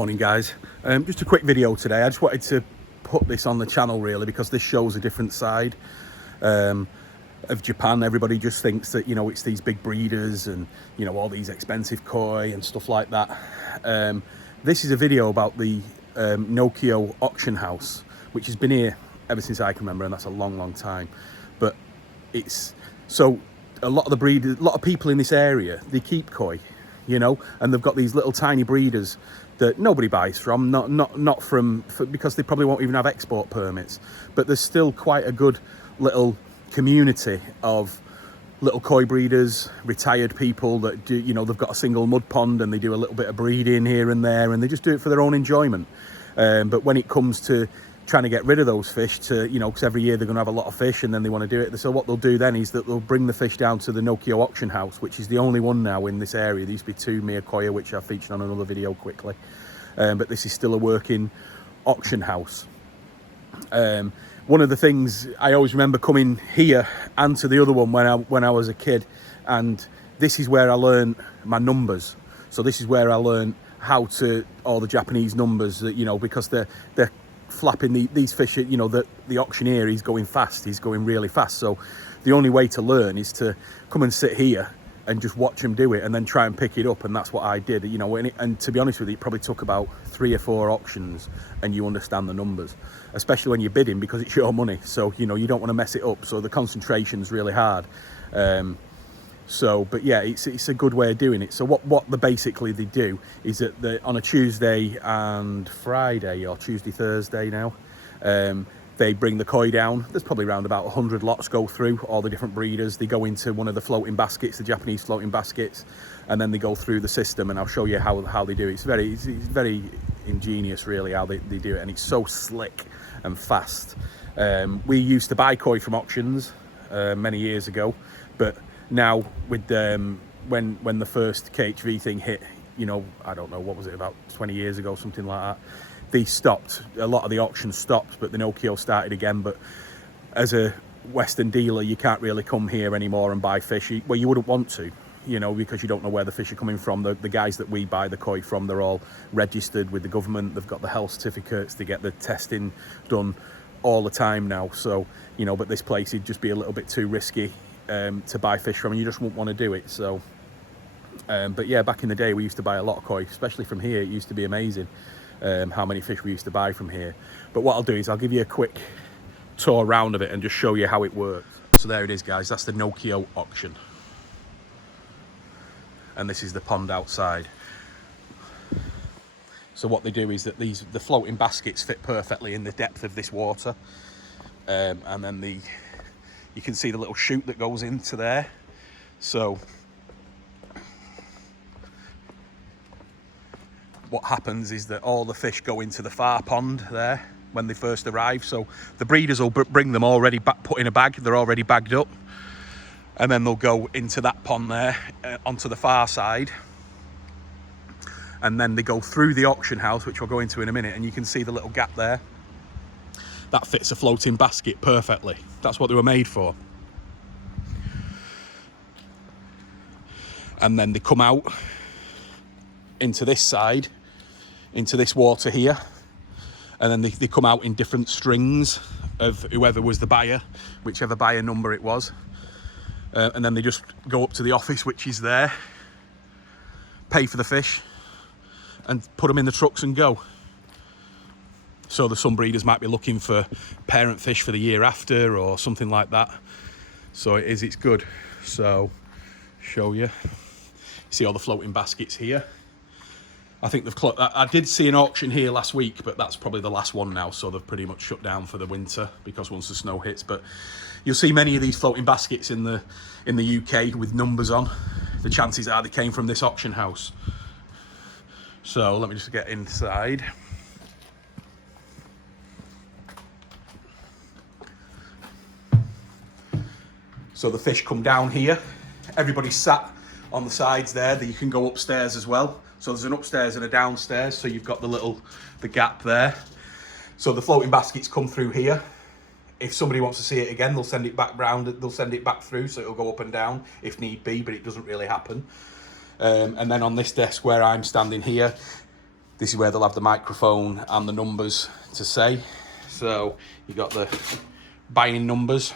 Morning guys, just a quick video today. I just wanted to put this on the channel really because this shows a different side of Japan. Everybody just thinks that, you know, it's these big breeders and, you know, all these expensive koi and stuff like that. This is a video about the Nokyo auction house, which has been here ever since I can remember, and that's a long time. But it's so a lot of the breeders, a lot of people in this area, they keep koi, you know, and they've got these little tiny breeders that nobody buys from, not from because they probably won't even have export permits. But there's still quite a good little community of little koi breeders, retired people that do, you know, they've got a single mud pond and they do a little bit of breeding here and there, and they just do it for their own enjoyment. But when it comes to trying to get rid of those fish, to, you know, because every year they're going to have a lot of fish and then they want to do it, so what they'll do then is that they'll bring the fish down to the Nokyo auction house, which is the only one now in this area. There used to be two Miyakoya, which I've featured on another video quickly, but this is still a working auction house. One of the things I always remember coming here and to the other one when I was a kid, and this is where I learned my numbers. So this is where I learned how to, all the Japanese numbers, that, you know, because they're flapping these fish, you know, the auctioneer, he's going fast, he's going really fast. So the only way to learn is to come and sit here and just watch him do it and then try and pick it up. And that's what I did, you know. And to be honest with you, it probably took about 3 or 4 auctions and you understand the numbers, especially when you're bidding, because it's your money. So, you know, you don't want to mess it up, so the concentration's really hard. But yeah, it's a good way of doing it. So what basically they do is that on a Tuesday and Friday, or Tuesday, Thursday now, they bring the koi down. There's probably around about 100 lots go through, all the different breeders. They go into one of the floating baskets, the Japanese floating baskets, and then they go through the system, and I'll show you how they do it. It's very ingenious really how they do it, and it's so slick and fast. We used to buy koi from auctions many years ago, but now with when the first KHV thing hit, you know, I don't know, what was it, about 20 years ago, something like that, they stopped. A lot of the auctions stopped, but the Nokyo started again. But as a Western dealer, you can't really come here anymore and buy fish. Well, you wouldn't want to, you know, because you don't know where the fish are coming from. The guys that we buy the koi from, they're all registered with the government. They've got the health certificates. They get the testing done all the time now. So, you know, but this place would just be a little bit too risky to buy fish from, and you just wouldn't want to do it. So but yeah, back in the day we used to buy a lot of koi, especially from here. It used to be amazing how many fish we used to buy from here. But what I'll do is I'll give you a quick tour around of it and just show you how it works. So there it is guys, that's the Nokyo auction, and this is the pond outside. So what they do is that the floating baskets fit perfectly in the depth of this water, and then you can see the little chute that goes into there. So what happens is that all the fish go into the far pond there when they first arrive. So the breeders will bring them already put in a bag, they're already bagged up, and then they'll go into that pond there onto the far side, and then they go through the auction house, which we'll go into in a minute, and you can see the little gap there. That fits a floating basket perfectly. That's what they were made for. And then they come out into this side, into this water here, and then they come out in different strings of whoever was the buyer, whichever buyer number it was, and then they just go up to the office, which is there, pay for the fish and put them in the trucks and go. So some breeders might be looking for parent fish for the year after or something like that. So it's good. So show you. See all the floating baskets here. I think I did see an auction here last week, but that's probably the last one now. So they've pretty much shut down for the winter, because once the snow hits. But you'll see many of these floating baskets in the UK with numbers on. The chances are they came from this auction house. So let me just get inside. So the fish come down here. Everybody's sat on the sides there, that you can go upstairs as well. So there's an upstairs and a downstairs. So you've got the gap there. So the floating baskets come through here. If somebody wants to see it again, they'll send it back round, they'll send it back through, so it'll go up and down if need be, but it doesn't really happen. And then on this desk where I'm standing here, This is where they'll have the microphone and the numbers to say. So you got the buying numbers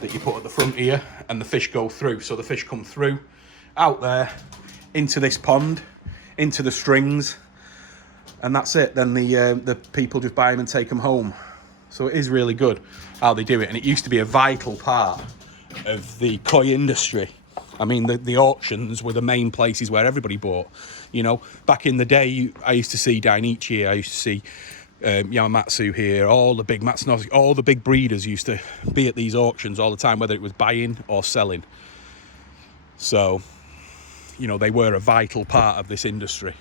that you put at the front here, and the fish go through. So the fish come through, out there, into this pond, into the strings, and that's it. Then the people just buy them and take them home. So it is really good how they do it, and it used to be a vital part of the koi industry. I mean, the auctions were the main places where everybody bought. You know, back in the day, I used to see Dainichi, I used to see Yamamatsu here, all the big Matsunosuke, all the big breeders used to be at these auctions all the time, whether it was buying or selling. So, you know, they were a vital part of this industry.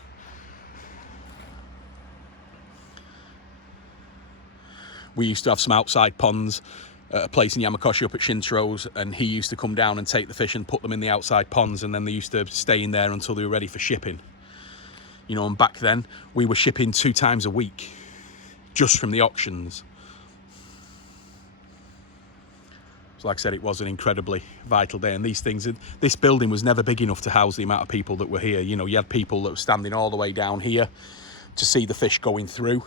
We used to have some outside ponds at a place in Yamakoshi up at Shintro's, and he used to come down and take the fish and put them in the outside ponds, and then they used to stay in there until they were ready for shipping. You know, and back then we were shipping 2 times a week just from the auctions. So like I said, it was an incredibly vital day, and these things, this building was never big enough to house the amount of people that were here. You know, you had people that were standing all the way down here to see the fish going through,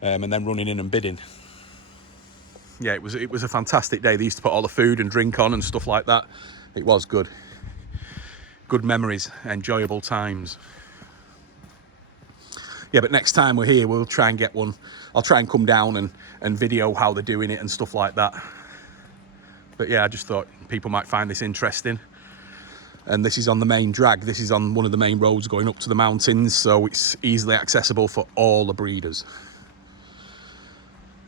and then running in and bidding. Yeah, it was a fantastic day. They used to put all the food and drink on and stuff like that. It was good. Good memories, enjoyable times. Yeah, but next time we're here, we'll try and get one. I'll try and come down and video how they're doing it and stuff like that. But yeah, I just thought people might find this interesting. And this is on the main drag. This is on one of the main roads going up to the mountains, so it's easily accessible for all the breeders.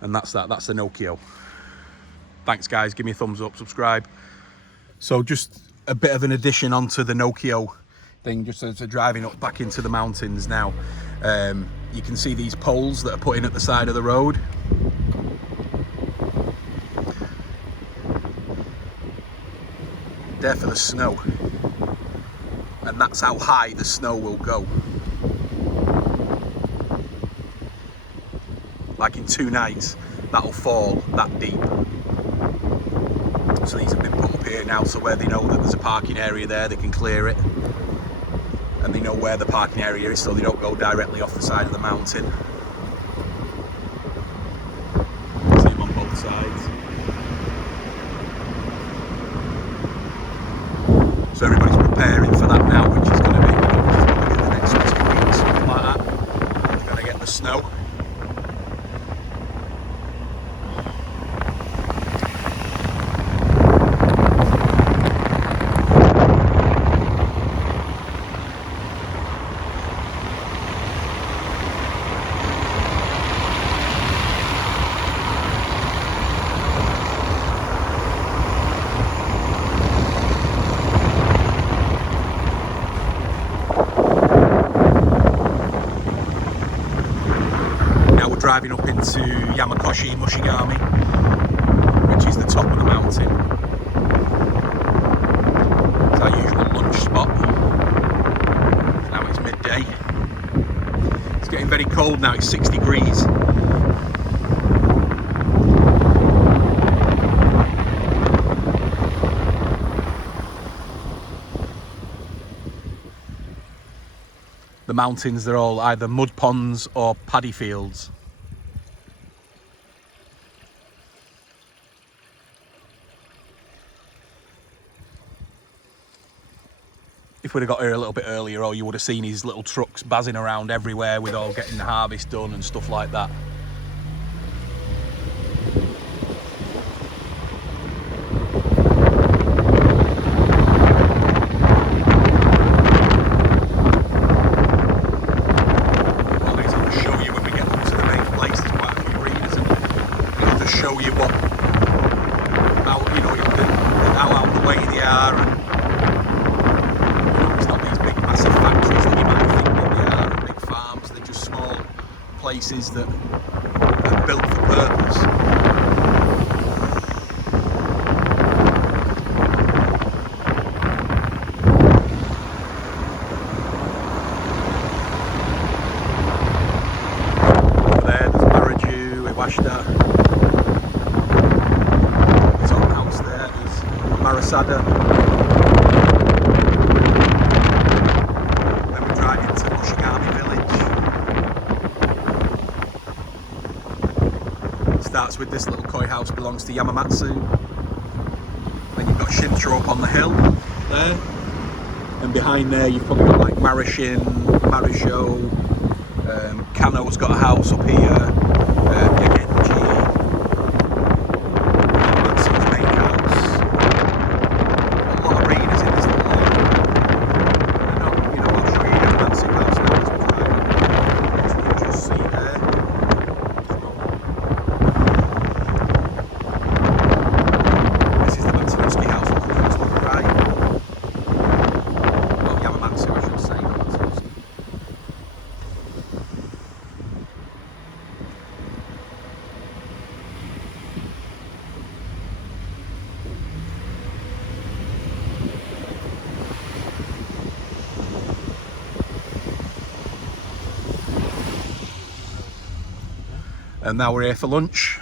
And that's that. That's the Nokyo. Thanks, guys. Give me a thumbs up, subscribe. So just a bit of an addition onto the Nokyo thing, just as we're driving up back into the mountains now. You can see these poles that are put in at the side of the road. They're for the snow. And that's how high the snow will go. Like in 2 nights, that'll fall that deep. So these have been put up here now, so where they know that there's a parking area there, they can clear it. And they know where the parking area is, so they don't go directly off the side of the mountain. See them on both sides. So everybody's preparing for that now, which is going to be, the next 2 weeks, something like that. They're going to get the snow. Driving up into Yamakoshi, Mushigame, which is the top of the mountain. It's our usual lunch spot. Now it's midday. It's getting very cold now, it's 6 degrees. The mountains, they're all either mud ponds or paddy fields. If we'd have got here a little bit earlier, or you would have seen his little trucks buzzing around everywhere with all getting the harvest done and stuff like that. Show you what, how, you know, how out of the way they are, and you know, it's not these big massive factories that you might think that they are, and big farms. They're just small places that are built for purpose. Over there, there's Maraju, Iwashita. Marasada. Then we drive into Mushigame village. comes with this little koi house, belongs to Yamamatsu. Then you've got Shintro up on the hill there. And behind there you've probably got like Marashin, Marisho, Kano's got a house up here, Yagenji, Matsu's main house. A lot of breeders in this little area. And I'll show you Yamatsu house now as we drive, which you just see there. This is the Matsunosuke house on the right. Well, Yamamatsu I should say, not Matsunosuke. And now we're here for lunch.